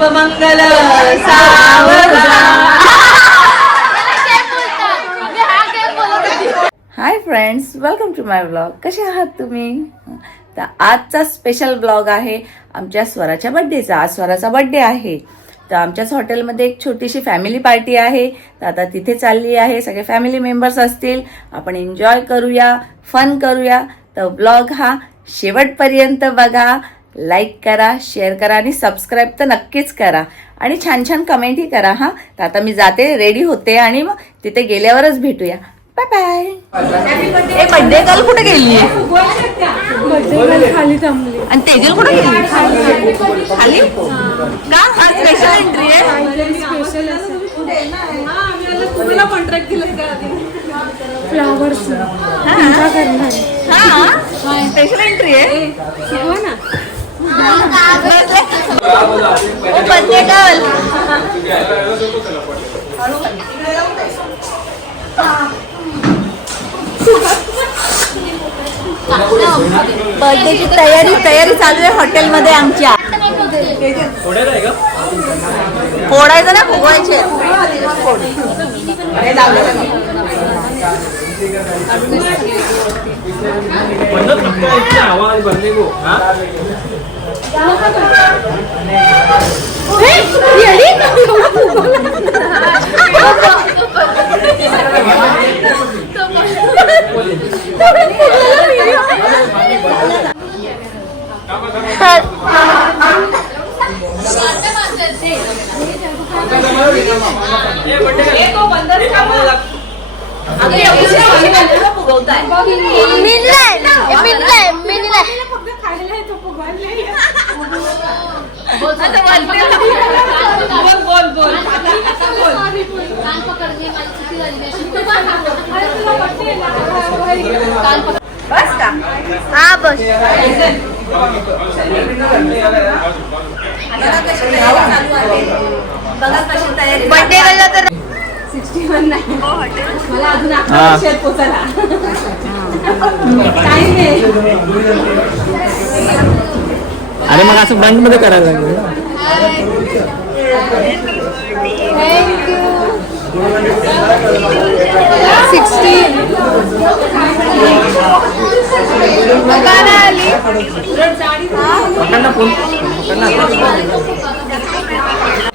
मंगल सावधा. Hi friends, welcome to my blog. कसे आहात तुम्ही? तर आजचा स्पेशल ब्लॉग आहे आमच्या स्वराच्या बड्डेचा. आज स्वराचा बड्डे आहे, तर आमच्याच हॉटेलमध्ये एक छोटीशी फॅमिली पार्टी आहे. तर आता तिथे चालली आहे, सगळे फॅमिली मेंबर्स असतील. आपण एन्जॉय करूया, फन करूया. तर ब्लॉग हा शेवटपर्यंत बघा. लाईक करा, शेअर करा आणि सबस्क्राईब तर नक्कीच करा. आणि छान छान कमेंटही करा. हा, तर आता मी जाते, रेडी होते आणि मग तिथे गेल्यावरच भेटूया. Bye bye. ए, बर्थडे गर्ल कुठे गेली? खाली थांबली. आणि तेजल कुठे गेली? खाली का? हा स्पेशल एंट्री आहे. स्पेशल तुम्हाला कॉन्ट्रॅक्ट दिलं का? फ्लावर्स करणार. हा, स्पेशल एंट्री आहे. हो ना. Birthday girl. बर्थडेची तयारी चालू आहे हॉटेलमध्ये आमच्या. फोडायचं ना, फुगवायचे. बस का? हा बस. बर्थडे गेला तर 61 नाही. मला अजून 11 वर्षात पोचायला टाइम आहे. अरे मग असं ब्रांच मध्ये करायला लागेल.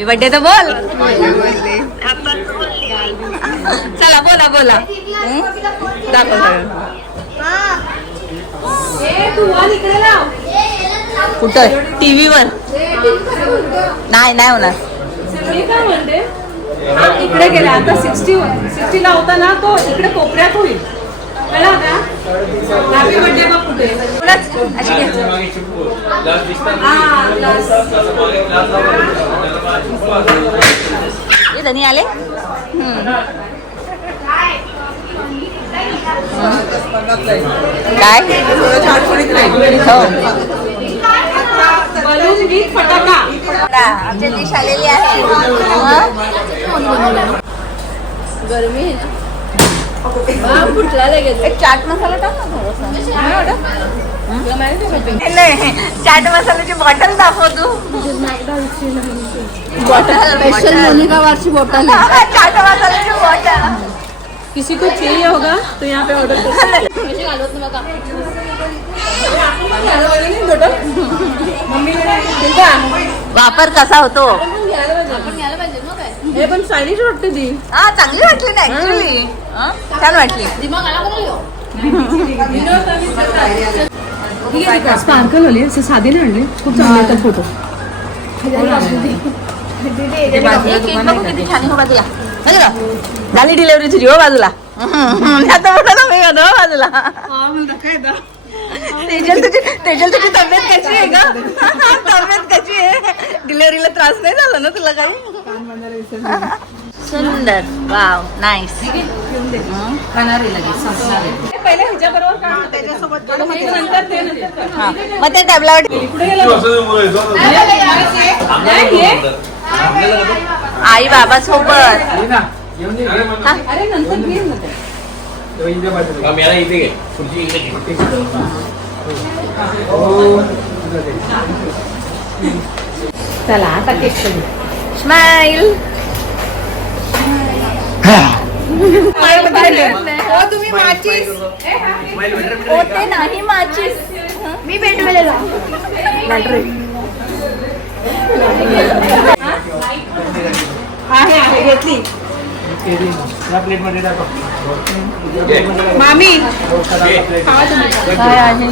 बर्थडे तर बोल. चला बोला बोला. कुठं? टीव्हीवर नाही होणार. इकडे गेला आता 60 ला होता ना, तो इकडे कोपऱ्यात होईल. कळलं का? हॅपी बर्थडे मग कुठे? धनी आले. काय बलून विथ फटाका. आमच्या डिश आलेली आहे. गरमी आहे ना. फुटला लगेच. एक चाट मसाला टाक ना थोडासा. नाही, चाट मसाल्याची बॉटल दाखव तू. बॉटल स्पेशल मोनिका वारची बॉटल है. चाट मसाल्याची बॉटल. किसी को चाहिए होगा तो यहाँ पे ऑर्डर कर. वापर कसा होतो? हे पण स्टायलिश वाटते ती. हा, चांगली वाटली ना ऍक्च्युली. छान वाटली. स्पार्कल वाली असे साधे नाही आणले. खूप चांगले येतात फोटो. किती छान हो. बाजूला झाली डिलिव्हरी तुझी. हो बाजूला. आता मोठा ना मी हो बाजूला. तेजल तुझी तब्येत कशी आहे का? तब्येत कशी आहे? डिलिव्हरीला त्रास नाही झाला ना तुला काही? सुंदर. Wow, nice. पहिले ह्याच्याबरोबर त्याच्यासोबत नंतर ते नंतर. मग ते टॅबलावर आई बाबा सोबत. अरे नंतर घेईन ना ते. चला आता केक करू. स्माइल. तुम्ही माचीस ते नाही माचीस. मी भेटलेला आहे घेतली मामी काय आहे?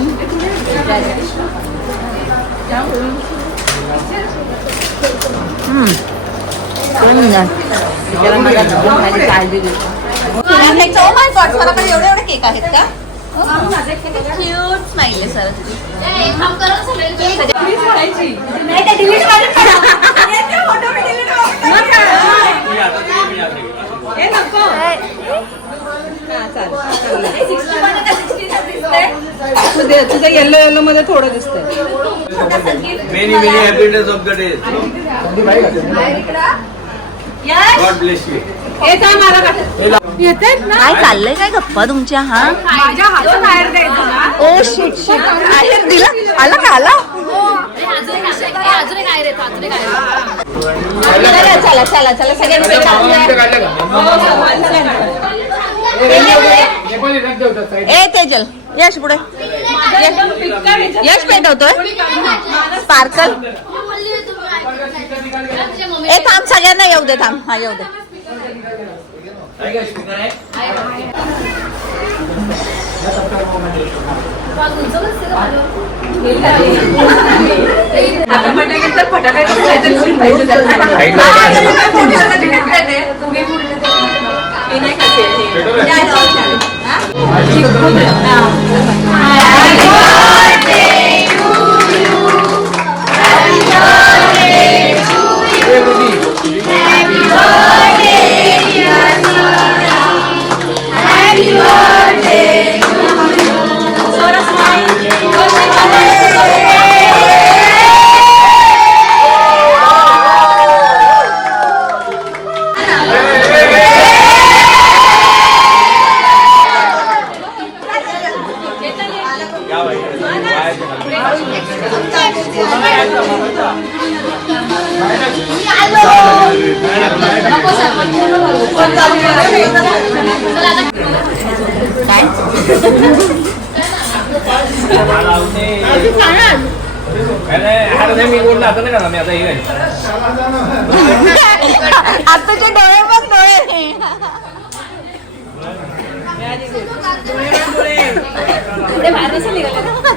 काळजी घे. एवढे एवढे केक आहेत का? क्यूट स्माइल आहे सर. तुझं येल्लो येल्लो मध्ये थोडं दिसतंय. Many happiness of the day. God bless you. हे काय मला का काय चाललंय काय गप्पा तुमच्या? हा माझ्या हातात बाहेर द्यायचं ना. ओ शिट शिट आहे दिला. आला का आला? चला चला चला सगळ्यांनी ए तेजल यश पुढे. यश पेटवतोय स्पार्कल. ए थांब सगळ्यांना येऊ दे. थांब. हा येऊ दे. आता म्हटल्यानंतर फटाका मी बोलला आता नाही का मी आता हे आताचे डोळे पण डोळे.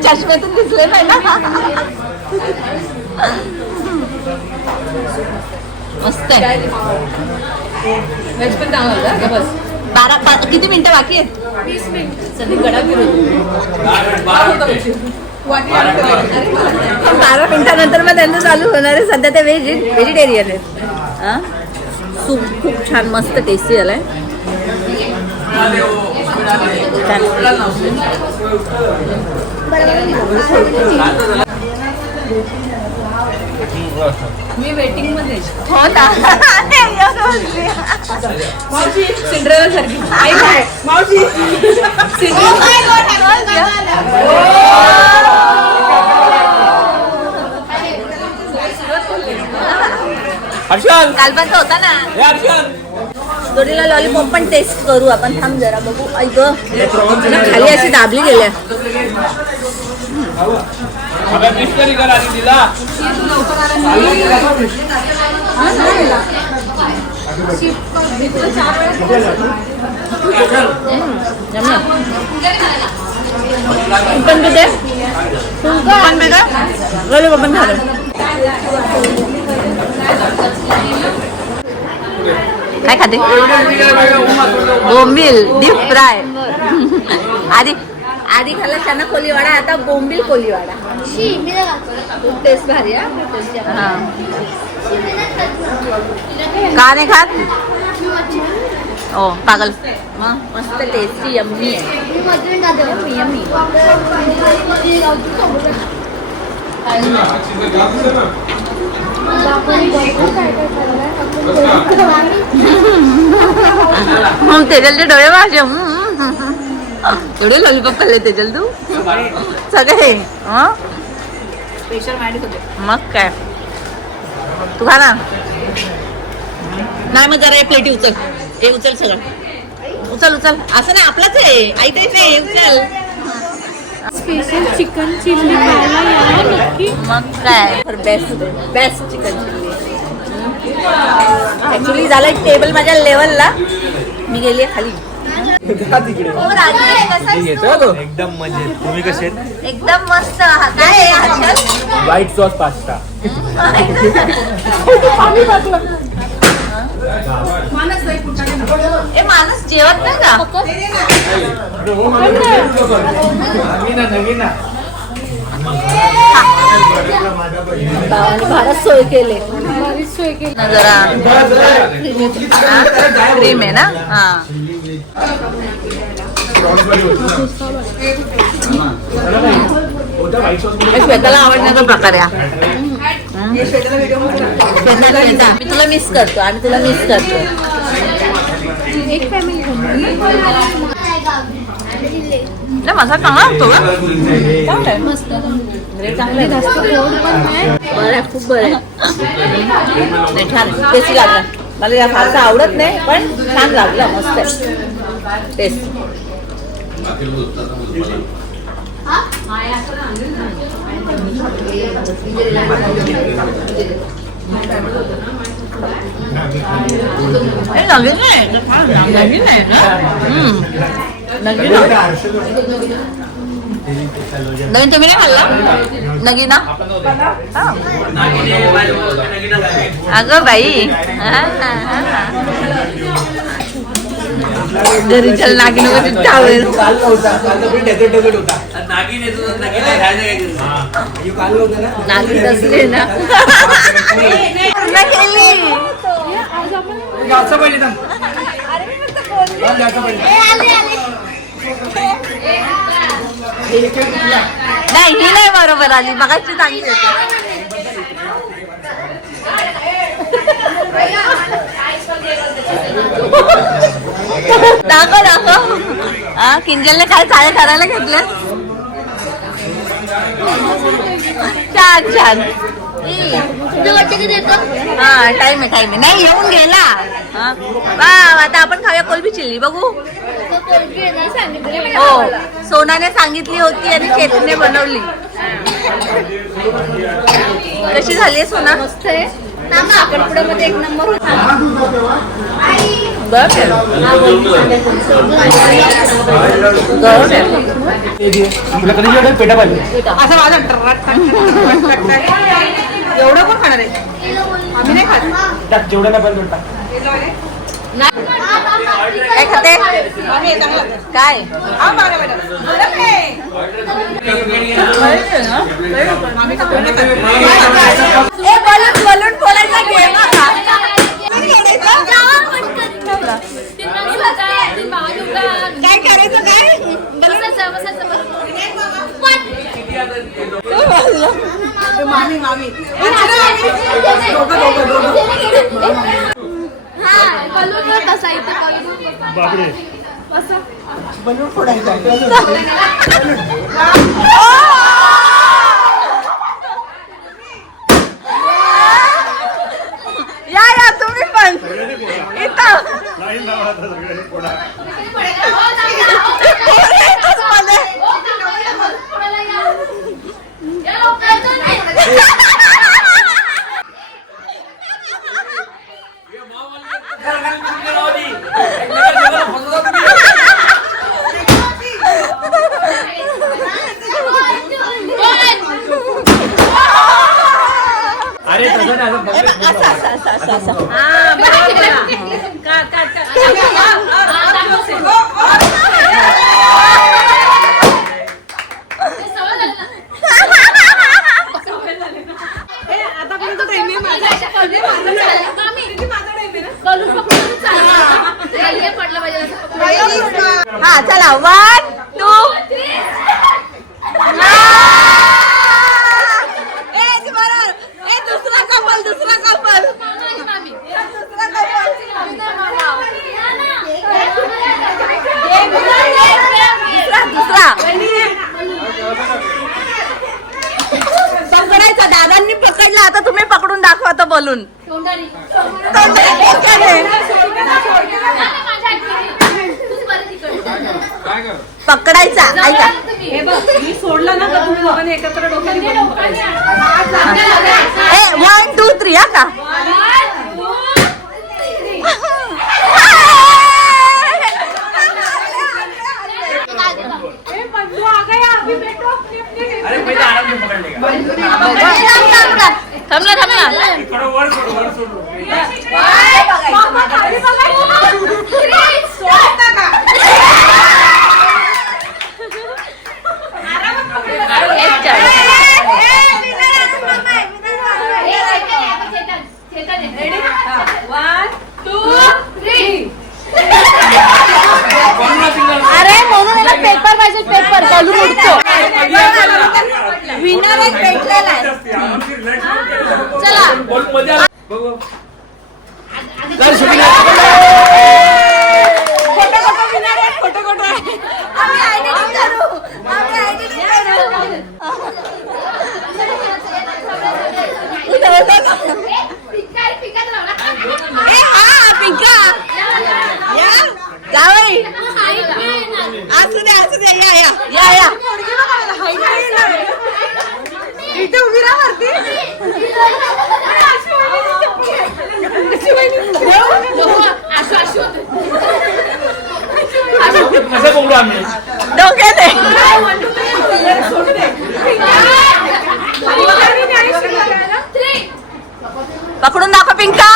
चष्म्यातून दिसले नाही ना. मस्त आहे. पण चांगलं बस. 12 किती मिनिटं बाकी आहेत? 20 मिनिट. सध्या गडा फिरवतो. 12 मिनिटानंतर मग त्यांचं चालू होणार आहे. सध्या ते व्हेजिटेरियन आहेत. हा सूप खूप छान मस्त टेस्टी झालाय. मी वेटिंग मध्ये. हो ना. मावशी सिंड्रेला सारखी. आई काय मावशी हर्षल काल पण होता ना. जोडीला लॉलीपॉप पण टेस्ट करू आपण. थांब जरा बघू. ऐक खाली अशी दाबली गेल्या. मिस्टरी करा आणि दिला पण कुठे पण बेटा लॉलीपॉप पण खालं. काय खाते? बोंबील डीप फ्राय. आधी खाल्ला चना कोलीवाडा, आता बोंबील कोलीवाडा. खूप टेस्ट भारी. हा का नाही खात? ओ पागल. मस्त टेस्टी यम्मी आहे. यम्मी. तेजलचे डोळे माझे. एवढे लॉलीपॉप खाल्ले तेजल तू? सगळे. मग काय तू खा ना. नाही मग जरा प्लेटी उचल. हे उचल सगळं. उचल उचल. असं नाही आपलाच आहे. आई तेच नाही उचल. स्पेशल चिकन चिल्ली खायला या नक्की. मग काय best best chicken chilli. Actually झालं टेबल माझ्या लेवलला. मी गेली खाली. हो, राजेश, कसा आहेस तू? एकदम मजेत. तुम्ही कसे? एकदम मस्त. काय आहे हर्षल? White sauce pasta. ए माणूस जेवत नाही का? भारत सोय केले ना जरा. क्रीम आहे ना. हा श्वेताला आवडण्याचा प्रकार आहे. मी तुला मिस करतो. आम्ही तुला मिस करतो. एक फॅमिली नाही माझा चांगला होतो का? मस्त चांगलं आहे. जास्त गोड पण नाही. बरं आहे. खूप बरं आहे. नाही छान आहे. टेस्टी लागलं. मला या फारसं आवडत नाही पण छान लागलं. मस्त आहे टेस्ट. नवीन आहे नवीन आहे ना. नवीन तुम्ही नाही खाल्ला नगीना? अगं बाई घरी चल नागिन टावेल. नागिन असले ना नाही. ही नाही बरोबर आली. मगाची चांगली होती. दाखव दाखव. हा किंजलने काय साड्या करायला घेतल्या. छान छान. हा टाइम आहे नाही येऊन गेला. वा आता आपण खाऊया कोलबी चिल्ली. बघू. हो सोनाने सांगितली होती आणि चेतनने बनवली. कशी झाली सोना? मस्त आहे. साखरपुड्यामध्ये एक नंबर होता. पेटा पाहिजे. असं माझं एवढं कोण खाणार आहे? आम्ही नाही खात. जेवढं नाही पण भेटता. काय खाते? काय बलून फोडायचा गेम. काय करायचं? काय मामी मामी बापरे. बलून फोडायचा. या तुम्ही पण इथं. अरे तसं नाही. असं हा चला 1 2 दुसरा कपल पकडायचा. दादांनी पकडला. आता तुम्ही पकडून दाखवा. तर बोला. बलून पकडायचा ऐका हे बघ मी सोडलं ना तर तुम्ही दोघांनी एकत्र डोक्याने 1 2 3 हा का अरे पहिले आराम से पकड़ लेगा थांबला थोड़ा वर सोडू अरे म्हणून याला पेपर पाहिजे पेपर बलून उडतो विनर एक भेटलेला आहे चला आम्ही editing करू. ए, हा, पिंका. या, जावई. असू दे, या. इथे उभी राहा वरती. कसं बोलू आम्ही डोक्याने पकडून दाखव पिंका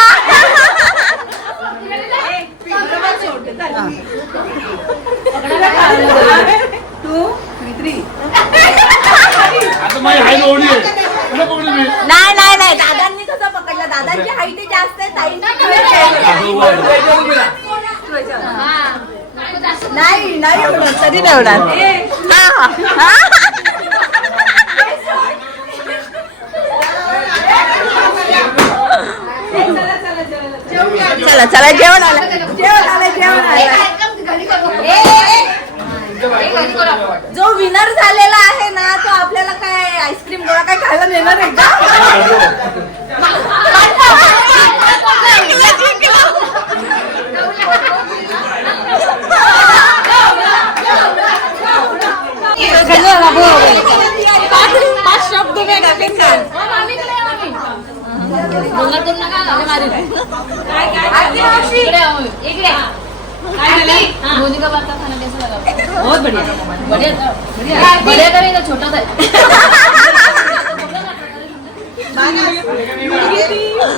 आता माझी हाईट ओढली आहे कसं पकडू मी नाही दादांनी कसं पकडलं दादांची हाईट जास्त आहे ताईंना नाही होणार तरी नाही होणार चला जेवण आलं जो विनर झालेला आहे ना तो आपल्याला काय आईस्क्रीम गोळा काय खायला नेणार आहे पाच शब्द मोनिका बात का खाना कैसा लगा? बहुत बढ़िया करेगा छोटा था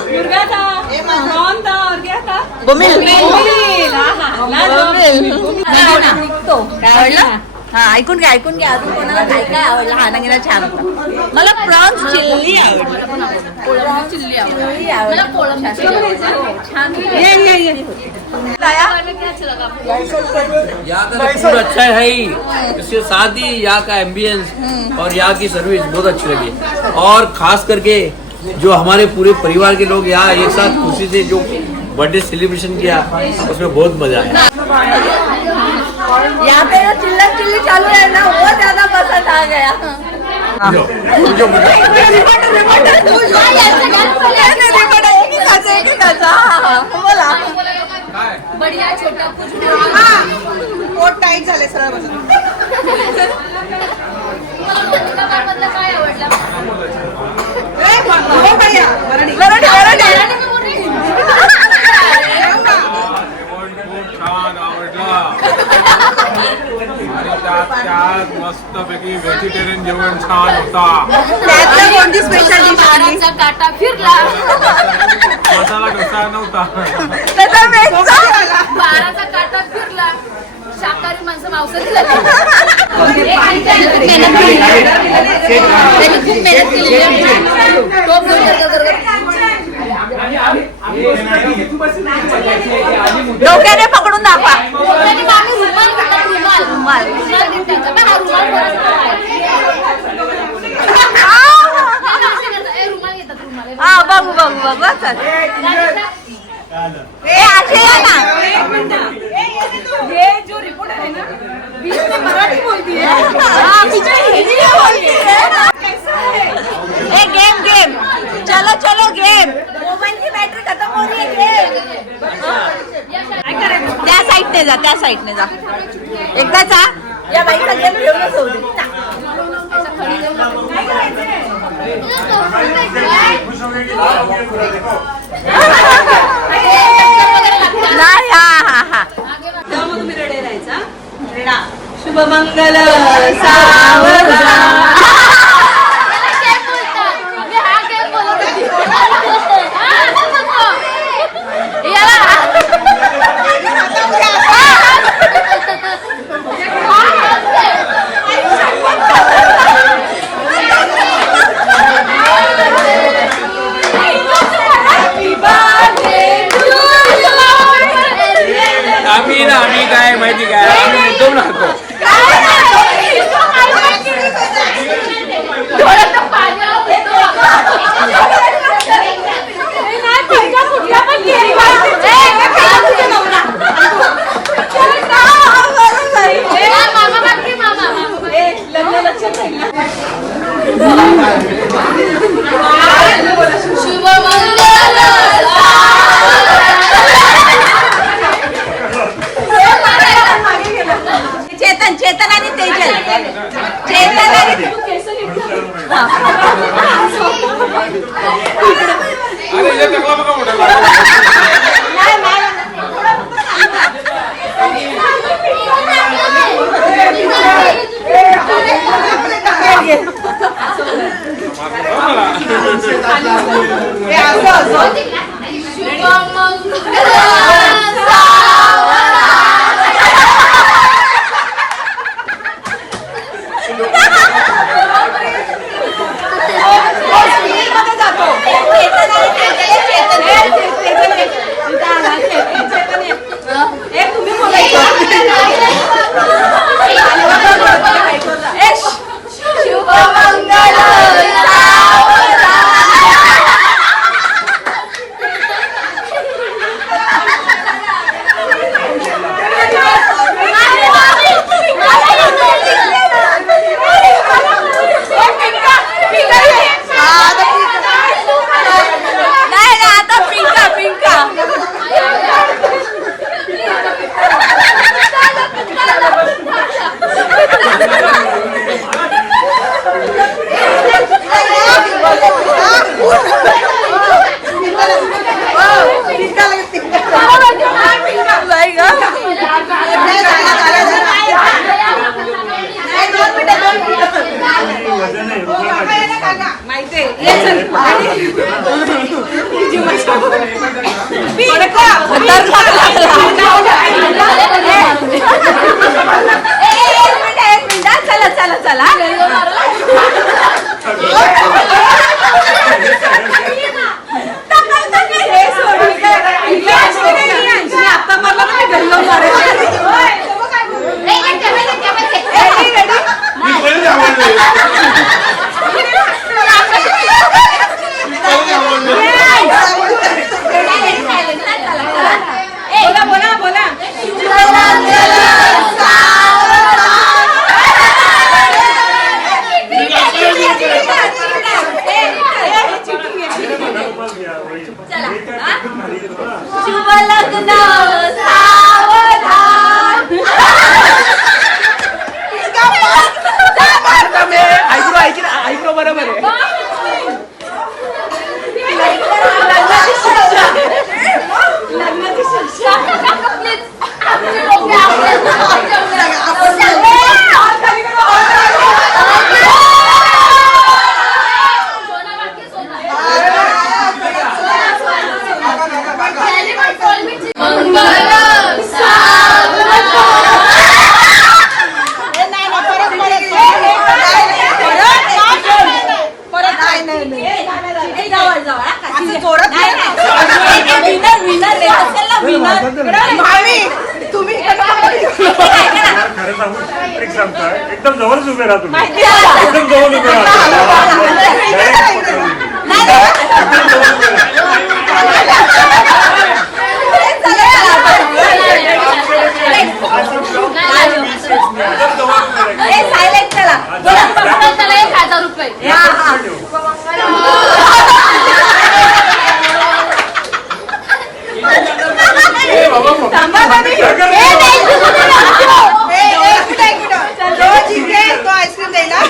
मुर्गा था प्रॉन था और क्या था बोमिल हा ऐकून घ्या अजून कोणाला काय काय आवडलं हा ना छान होता मला प्रॉन्स चिल्ली मला कोलम छान यहाँ का फूड अच्छा है ही इसके साथ ही यहाँ का एम्बियंस और यहाँ की सर्विस बहुत अच्छी लगी और खास करके जो हमारे पूरे परिवार के लोग यहाँ एक साथ खुशी से जो बर्थडे सेलिब्रेशन किया उसमें बहुत मजा आया यहाँ पे जो चिल्ली चालू है ना वो ज्यादा पसंद आ गया बोला बढ़िया छोटा कुछ पोट टाईट झाले सरळ बसून मधलं काय आवडलं मस्तपैकी व्हेजिटेरियन जेवण छान होता कोणती स्पेशल डिश बाराचा काटा फिरला मसाला डोसा नव्हता बाराचा काटा फिरला शाकाहारी माणसं मांसाहारी झाली त्यांनी खूप मेहनत केलेली आहे टोप डोक्याने पकडून दाखवा रुमाल हा बघू चल ये जो रिपोर्टर है ना बीच में मराठी बोलती है गेम चलो गेम मोबाईलची बॅटरी खतम हो रही है. त्या साईडने जा, त्या साईडने जा. एकदा जा. या बाईचा गेम घेऊनच होऊ दे. नाही. हा हा तेव्हा मग तुम्ही रेडे राहायचा. रेडा. शुभमंगल सावधान. आम्ही काय माहिती काय आम्ही मुद्दाम राहतो. चेतन आणि तेजल. चेतन आणि अरे हे टकला बघा मोठा लागला. एकदम जवळच उभे राहा तुम्ही. एकदम जवळ उभे ₹1000. थांबा बाबी. काय करतो? ए, नाही, तू कुठे लागतो? जो जिंकेल तो आईस्क्रीम देईल हा?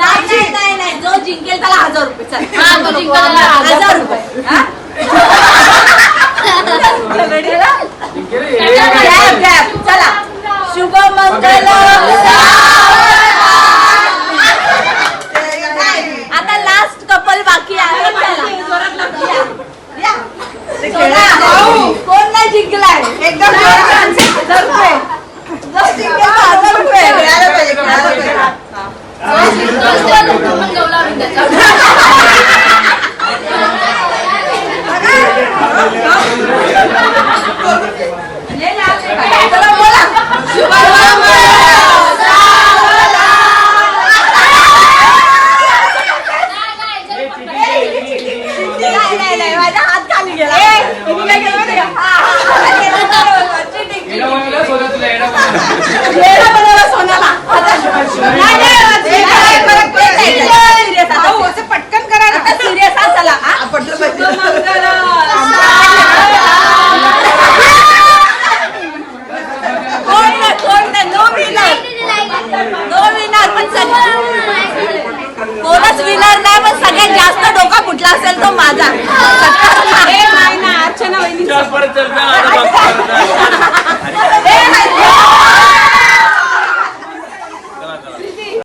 नाही जो जिंकेल त्याला 1000 रुपये चल. हा, तो जिंकला ना. 1000 रुपये हा? Grab, grab. चला शुभ मंगल. आता लास्ट कपल बाकी आहे. चला. या. कोण नाही जिंकलाय एकदम 1000 रुपये. जो जिंकेल तो 1000 रुपये. खेळायला पाहिजे, खेळायला पाहिजे. तो जिंकतोच तेव्हा तो पण गवला उडून त्याचा. चला बोला. शुभ मंगल. नाही माझा हात खाली गेला. पटकन करा ना. सिरियस हा चला हा? कोण नाही नो विनर पण कोणच विनर नाही पण सगळ्यात जास्त डोका फुटला असेल तो माझा. ए, नाही ना, अर्चना वहिनी चल परत चल, चल, आता बघ, परत चल.